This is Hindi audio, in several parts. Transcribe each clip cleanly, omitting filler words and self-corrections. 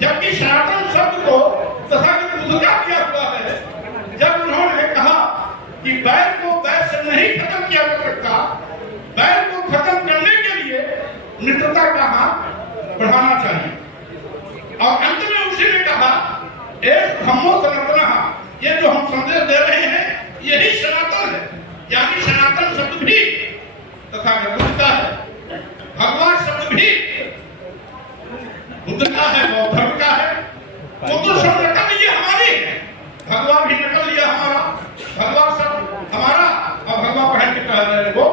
जबकि सनातन शब्द को तथागत बुद्ध का किया हुआ है। जब उन्होंने कहा कि बैर को बैर से नहीं खत्म किया जा सकता, बैर को खत्म करने के लिए मित्रता का हाथ बढ़ाना चाहिए। और अंत में उसी ने कहा एक धम्मो सनातन, ये जो हम संदेश दे रहे हैं यही सनातन है। यानी सनातन शब्द भी तथागत बुद्ध का है, भगवान शब्द भी बुद्ध का है, बौद्ध धर्म का है। वो तो सब नकल लिए हमारी है, भगवान भी नकल लिया हमारा, भगवान सब हमारा और भगवान पहन के कह रहे हैं वो।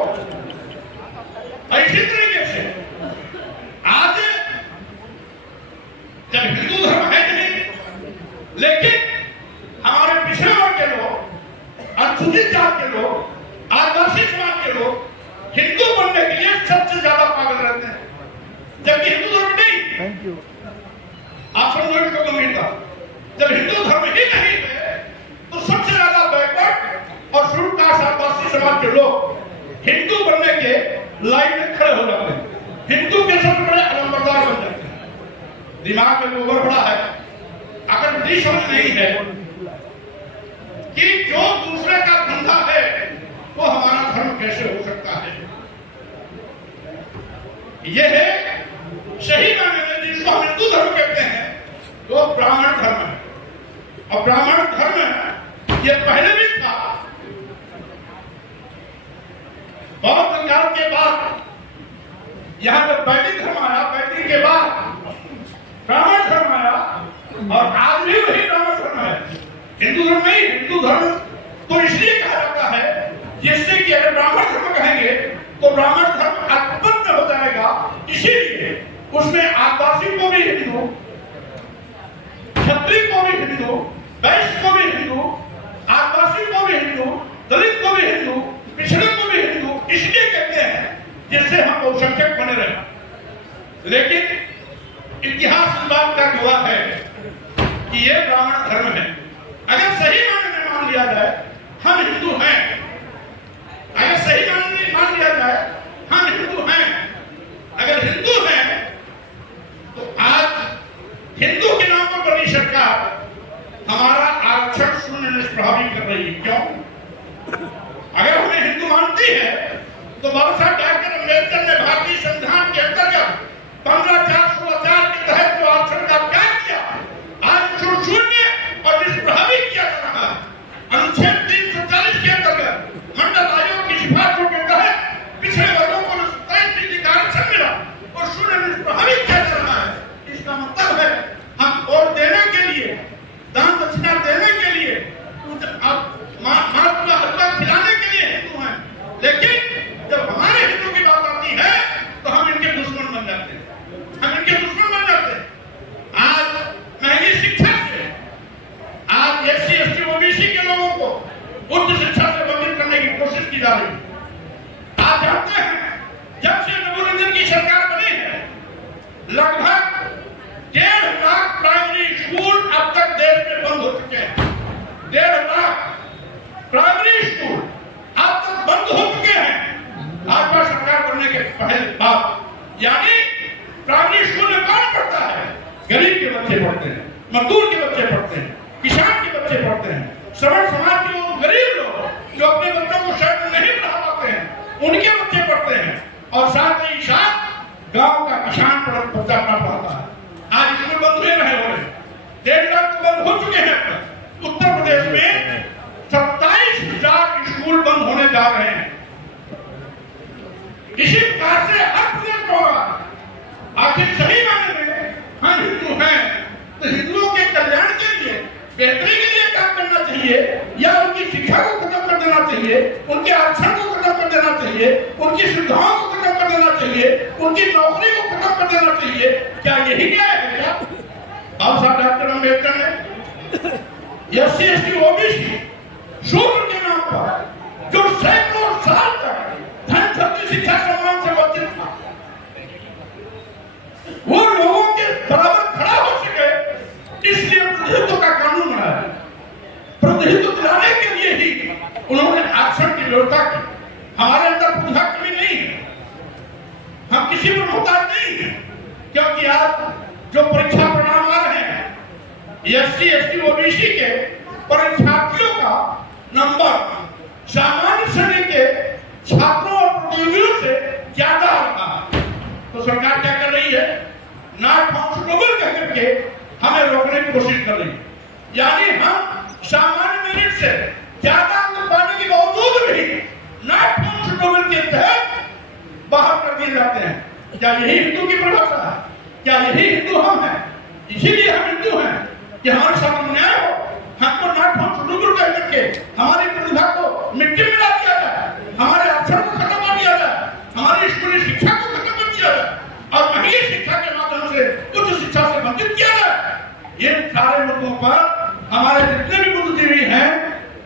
इसी तरीके से आज जब हिंदू धर्म है नहीं, लेकिन हमारे पिछड़े वर्ग के लोग, अनुसूचित जात के लोग, आदिवासी समाज के लोग हिंदू बनने के लिए सबसे ज्यादा पागल रहते हैं, जबकि हिंदू धर्म नहीं। आप समझोगे तो गंभीरता, जब हिंदू धर्म ही नहीं है तो सबसे ज्यादा बैकवर्ड और शुरू कास्ट आदिवासी समाज के लोग हिंदू बनने के लाइन में खड़े हो जाते हैं, हिंदू के सबसे बड़े अलंबरदार बन जाते हैं। दिमाग में गोबर पड़ा है, अगर नहीं समझ नहीं है कि जो दूसरे का धंधा है वो हमारा धर्म कैसे हो सकता है। यह है सही मायने में जिसको हम हिंदू धर्म कहते हैं वो ब्राह्मण धर्म है। और ब्राह्मण धर्म ये पहले भी था, बौद्ध काल के बाद यहाँ जब वैदिक धर्म आया, वैदिक के बाद ब्राह्मण धर्म आया और आज भी वही ब्राह्मण धर्म है, हिंदू धर्म नहीं। हिंदू धर्म तो इसलिए कहा जाता है जिससे कि अगर ब्राह्मण धर्म कहेंगे तो ब्राह्मण धर्म उत्पन्न हो जाएगा, इसीलिए उसमें आदिवासी को भी हिंदू, क्षत्रिय को भी हिंदू, वैश्य को भी हिंदू, आदिवासी को भी हिंदू, दलित को भी हिंदू, पिछड़े को भी हिंदू इसलिए कहते हैं जिससे हम बहुसंख्यक बने रहे। लेकिन इतिहास इस बात का गवाह है कि ये ब्राह्मण धर्म है। अगर सही मायने में मान लिया जाए हम हिंदू हैं, अगर सही मायने में मान लिया जाए हम हिंदू हैं, अगर हिंदू हैं तो आज हिंदू के नाम पर बनी सरकार हमारा आरक्षण शून्य निष्प्रभावी कर रही है। क्यों? अगर हमें हिंदू मानती है तो बाबा साहब डॉक्टर अम्बेडकर ने भारतीय संविधान के अंतर्गत 15/4/16 के तहत जो आरक्षण का त्याग किया, आज शून्य और निष्प्रभावी किया जा रहा है। अनुच्छेद 340 के अंतर्गत मंडल आयोग की सिफारिशों के तहत पिछड़े वर्गों को 27% का आरक्षण मिला और शून्य निष्प्रभावी किया जा रहा है। इसका मतलब है हम वोट देने के लिए, दान दक्षिणा देने के लिए, महात्मा हत्या खिलाने के लिए हिंदू हैं, लेकिन जब हमारे हिंदू की बात आती है तो हम इनके दुश्मन बन जाते हैं, हम इनके दुश्मन बन जाते हैं। आज महंगी शिक्षा से, आज SC ST OBC के लोगों को उच्च शिक्षा से वंचित करने की कोशिश की जा रही है। आप जानते हैं जब से नवोन्मेष की सरकार बनी है लगभग 1.5 लाख प्राइमरी स्कूल अब तक देश में बंद हो चुके हैं। 1.5 लाख प्राइमरी स्कूल अब तक बंद हो चुके हैं भाजपा सरकार बनने के पहले बाद। यानी प्राइमरी स्कूल में कौन पढ़ता है? गरीब के बच्चे पढ़ते हैं, मजदूर के बच्चे पढ़ते हैं, किसान के बच्चे पढ़ते हैं, श्रमण समाज के लोग, गरीब लोग जो अपने बच्चों को शहर में नहीं पढ़ा पाते हैं उनके बच्चे पढ़ते हैं, और साथ ही साथ गांव का किसान बच्चा अपना पढ़ता है। आज स्कूल बंद हुए रहे हुए 1.5 लाख तो बंद हो चुके हैं। उत्तर प्रदेश में 27,000 स्कूल बंद होने जा रहे हैं। इसी प्रकार से हर प्रदेश होगा। आखिर सही मायने में हम हिंदू हैं तो हिंदुओं के कल्याण के लिए, बेहतरी के लिए काम करना चाहिए, या उनकी शिक्षा को खत्म कर देना चाहिए, उनके आरक्षण को खत्म कर देना चाहिए, उनकी सुविधाओं को खत्म कर देना चाहिए, उनकी नौकरी को खत्म कर देना चाहिए? क्या यही न्याय है? क्या बाबा साहब डॉक्टर अम्बेडकर ने SC ST OBC शूद्र के नाम पर जो सैकड़ों साल तक धन शक्ति शिक्षा सम्मान से वंचित था, वो लोगों के बराबर खड़ा हो सके इसलिए प्रतिनिधित्व का कानून बनाया। प्रतिनिधित्व दिलाने के लिए ही उन्होंने आरक्षण की व्यवस्था की। हमारे अंदर प्रतिभा कमी नहीं है, हम किसी पर मोहताज नहीं है, क्योंकि आज जो परीक्षा परिणाम आ रहे हैं एससी एसटी ओबीसी के परीक्षार्थियों का नंबर सामान्य श्रेणी के छात्रों और प्रतियोगियों से ज्यादा रहा। तो सरकार क्या कर रही है? नॉट फाउंड सुटेबल कह करके हमें रोकने की कोशिश कर रही है। यानी हम सामान्य मेरिट से ज्यादा अंक पाने के बावजूद भी नॉट फाउंड सुटेबल के तहत बाहर कर दिए जाते हैं। क्या यही हिंदू की परिभाषा है? क्या यही हिंदू हम हैं? इसीलिए हम हिंदू हैं कि हमारे साथ न्याय हो। हमको नॉट फाउंड सुटेबल कह करके हमारी प्रतिभा को मिट्टी में मिला दिया जाए, हमारे अक्षर को खत्म कर दिया जाए, हमारी स्कूली शिक्षा को खत्म कर दिया जाए और महंगी शिक्षा के माध्यम से उच्च शिक्षा से वंचित किया जाए। ये सारे मुद्दों पर हमारे जितने भी बुद्धिजीवी हैं,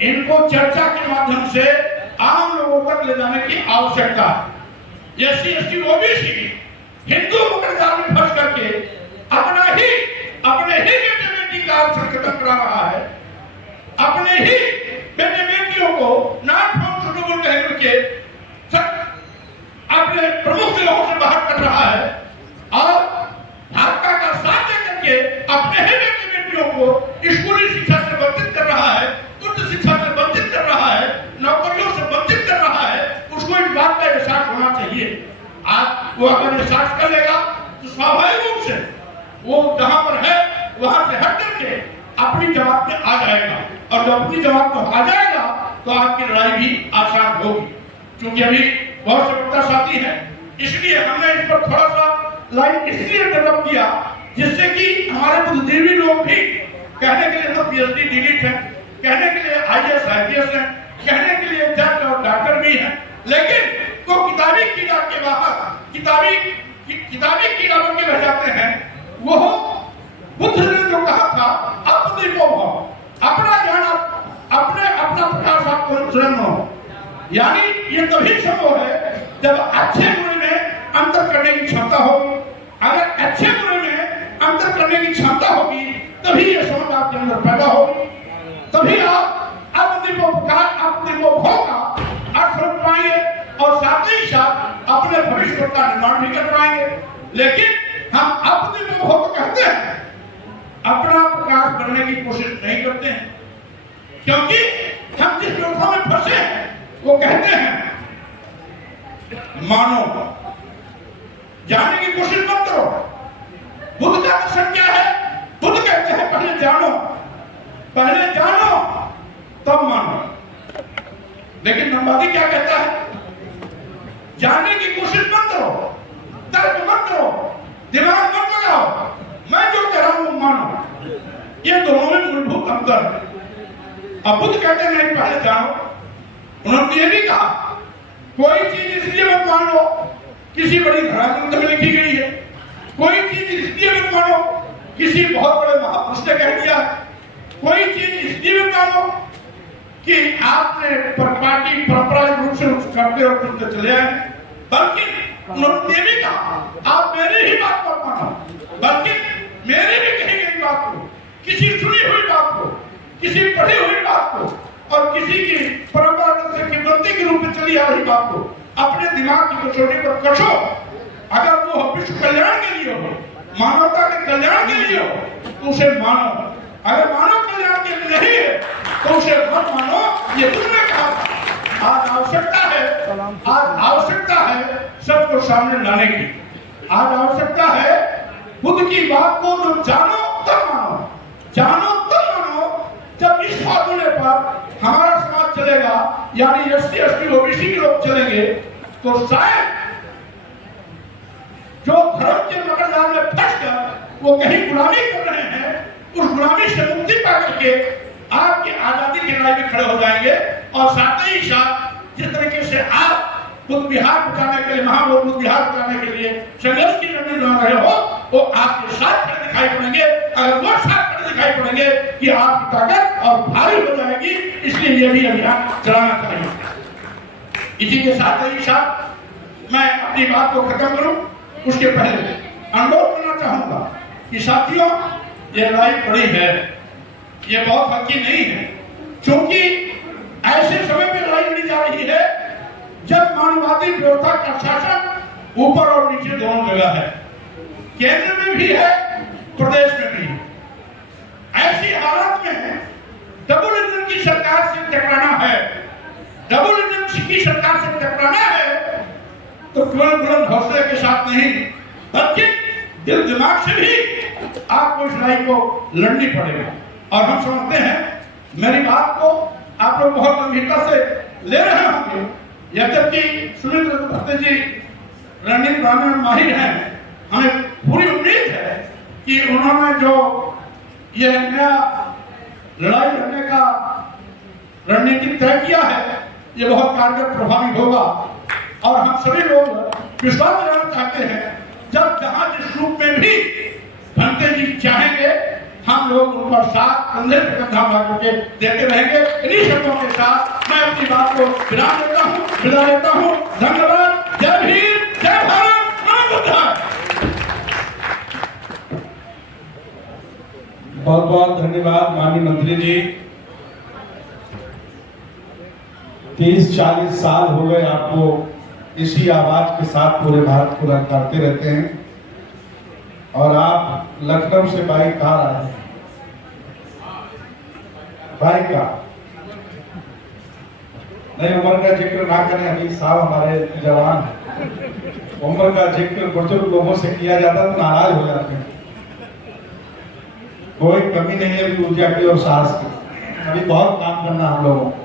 इनको चर्चा के माध्यम से आम लोगों तक ले जाने की आवश्यकता है। एससी एसटी ओबीसी हिंदू मुकद्दर में फंस करके अपने ही बेटे बेटी का अवसर खत्म करा रहा है, अपने ही बेटे बेटियों को नॉट फाउंड सुटेबल कह करके अपने प्रमुख जिलों से बाहर कर रहा है और भाजपा का साथ देकर अपने ही बेटे बेटियों को स्कूली शिक्षा से वंचित कर रहा है, उच्च शिक्षा से वंचित कर रहा है, नौकरियों से वंचित कर रहा है। उसको इस बात का एहसास होना चाहिए। आज वो अगर एहसास कर लेगा तो स्वाभाविक रूप से वो जहां पर है वहां से हट करके अपनी जमात में आ जाएगा और जब अपनी जमात में आ जाएगा तो आपकी लड़ाई भी आसान होगी। क्योंकि अभी बहुत से वक्ता साथी हैं, इसलिए हमने इस पर थोड़ा सा लाइन इसलिए डेवलप किया जिससे कि हमारे बुद्धिजीवी लोग भी कहने के लिए तो पीएचडी डिलीट है, कहने के लिए आईएएस आईपीएस है, कहने के लिए जज और डॉक्टर भी है, लेकिन वो किताबी कीड़ा के बाहर किताबी कीड़ा बन के रह जाते हैं। वो बुद्ध ने जो कहा था अपदीपो भव, अपना ज्ञान अपना प्रकाश आपको स्वयं हो। यानी ये तभी संभव है जब अच्छे बुरे में अंतर करने की क्षमता होगी। अगर अच्छे बुरे में अंतर करने की क्षमता होगी तभी ये समझ आपके अंदर पैदा होगी, तभी आप अपने भव का अर्थ समझ पाएंगे और साथ ही साथ अपने भविष्य का निर्माण भी कर पाएंगे। लेकिन हम अपने भव कहते हैं, अपना प्रकाश करने की कोशिश नहीं करते हैं, क्योंकि हम जिस व्यवस्था में फंसे हैं वो कहते हैं मानो, जानने की कोशिश मत करो। बुद्ध का दर्शन क्या है? बुद्ध कहते हैं पहले जानो तब मानो। लेकिन नंबादी क्या कहता है? जानने की कोशिश मत करो, तर्क मत करो, दिमाग मत लगाओ, मैं जो कह रहा हूं मानो। ये दोनों में मूलभूत अंतर है। अब बुद्ध कहते हैं नहीं, पहले जानो। उन्होंने ये भी कहा कोई चीज इसलिए मत मान लो किसी बड़ी धराग्रंथ में लिखी गई है, कोई चीज इसलिए मत मानो किसी बहुत बड़े महापुरुष ने कह दिया, कोई चीज इसलिए मत मानो कि आपने पार्टी परंपरागत रूप से करते और करते चले आए, बल्कि उन्होंने ये भी कहा आप मेरी ही बात मत मानो, बल्कि मेरी भी कही गई बात को, किसी सुनी हुई बात को, किसी पढ़ी हुई बात को और किसी की परंपरागत से किंवदंती के रूप में चली आ रही बात को अपने दिमाग की कसौटी पर कसो। अगर वो विश्व कल्याण के लिए हो, मानवता के कल्याण के लिए हो तो उसे मानो, अगर मानव कल्याण के लिए नहीं है तो उसे मत मानो। ये तुमने कहा था। आज आवश्यकता है सबको सामने लाने की। आज आवश्यकता है बुद्ध की बात को जो जानो तब मानो, जानो तब मानो। जब इस फार्मूले पर हमारा समाज चलेगा, यानी एससी एसटी ओबीसी के लोग चलेंगे, तो शायद जो धर्म के मकड़जाल में फंसकर वो कहीं गुलामी कर रहे हैं, उस गुलामी से मुक्ति पा करके आपकी आजादी की लड़ाई में खड़े हो जाएंगे। और साथ ही साथ जिस तरीके से आप बुद्ध विहार बचाने के लिए, महाबोध बुद्ध विहार बचाने के लिए संघर्ष की रणनीति बना रहे हो, वो आपके साथ खड़े दिखाई पड़ेंगे। अगर वो साथ खड़े दिखाई पड़ेंगे कि आपकी ताकत और भारी हो जाएगी। इसलिए ये भी अभियान चलाना चाहिए। इसी के साथ ही साथ मैं अपनी बात को खत्म करूं उसके पहले अनुरोध करना चाहूंगा कि साथियों, ये लड़ाई बड़ी है, ये बहुत हल्की नहीं है, क्योंकि ऐसे समय पे लड़ाई लड़ी जा रही है जब मानववादी व्यवस्था का शासन ऊपर और नीचे दोनों जगह है, केंद्र में भी है, प्रदेश में भी है। ऐसी हालत में डबल इंजन की सरकार से टकराना है, डबल इंजन की सरकार से टकराना है तो केवल बुलंद हौसले के साथ नहीं बल्कि दिल दिमाग से भी आपको इस लड़ाई को लड़नी पड़ेगी। और हम समझते हैं, मेरी बात को आप लोग बहुत गंभीरता से ले रहे होंगे, यद्यपि सुरेंद्र भट्टे जी रणनीति बनाने में माहिर हैं। हमें पूरी उम्मीद है कि उन्होंने जो यह नया लड़ाई लड़ने का रणनीति तय किया है, ये बहुत कारगर प्रभावी होगा। और हम सभी लोग विश्वास दिलाना चाहते हैं, जब जहां जिस रूप में भी भंते जी चाहेंगे, हम लोग उन पर साथ कंधे पे कंधा मार के देते रहेंगे। इन्हीं शब्दों के साथ मैं अपनी बात को विराम देता हूँ, विदा लेता हूँ। धन्यवाद। जय भीम, जय भारत, नमो बुद्धाय। बहुत बहुत धन्यवाद माननीय मंत्री जी। 30-40 साल हो गए आपको इसी आवाज के साथ पूरे भारत को ललकारते रहते हैं, और आप लखनऊ से बाइक कार आए हैं। बाइक का नहीं, उम्र का जिक्र ना करें, अभी साहब हमारे जवान हैं। उम्र का जिक्र बुजुर्ग लोगों से किया जाता तो नाराज हो जाते हैं। कोई कमी नहीं है अभी ऊर्जा की और साहस की, अभी बहुत काम करना हम लोगों को।